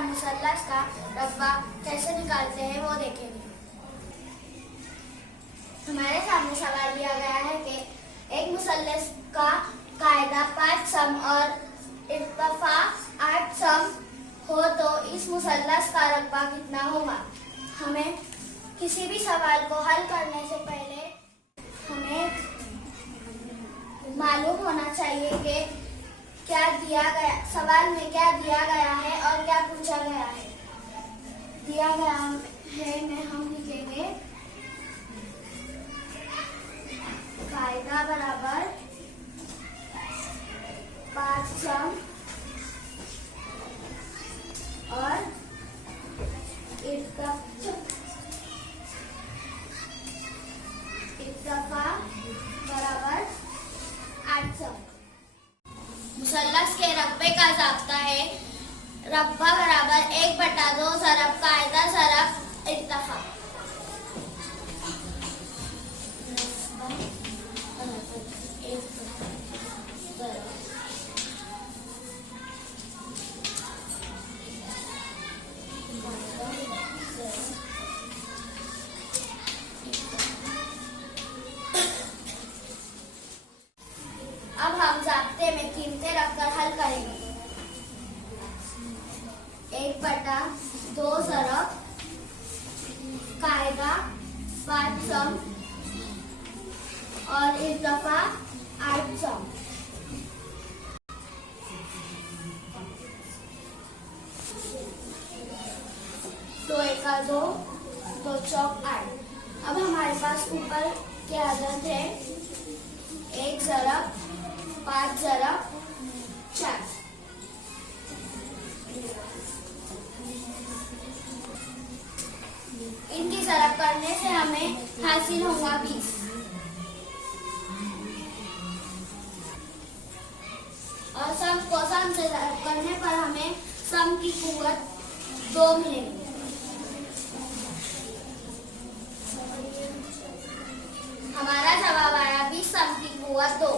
हम मुसल्लस का रब्बा कैसे निकालते हैं वो देखेंगे। हमारे सामने सवाल दिया गया है कि एक मुसल्लस का कायदा 5 सम और इर्तिफा 8 सम हो तो इस मुसल्लस का रब्बा कितना होगा। हमें किसी भी सवाल को हल करने से पहले हमें मालूम होना चाहिए कि क्या दिया गया, सवाल में क्या दिया गया है और क्या पूछा गया है। दिया गया है में हम लिखेंगे कायदा बराबर 5 सम और इर्तिफा बराबर 8 सम। मुसल्लस के रब्बे का ज़ाब्ता है रब्बा बराबर 1/2 ज़रब कायदा ज़रब इर्तिफा। अब हम ज़ाब्ते में कीमतें रखकर हल करेंगे। 1/2 ज़रब कायदा 5 सम और इर्तिफा 8 सम। दो एका 2, 2 चौक 8। अब हमारे पास ऊपर की आदत है 1 ज़रब 5 ज़रब 4। इनकी ज़रब करने से हमें हासिल होगा 20 और सम को सम से ज़रब करने पर हमें सम की कुव्वत 2 मिलेगी। हमारा जवाब आया 20 सम की कुव्वत 2।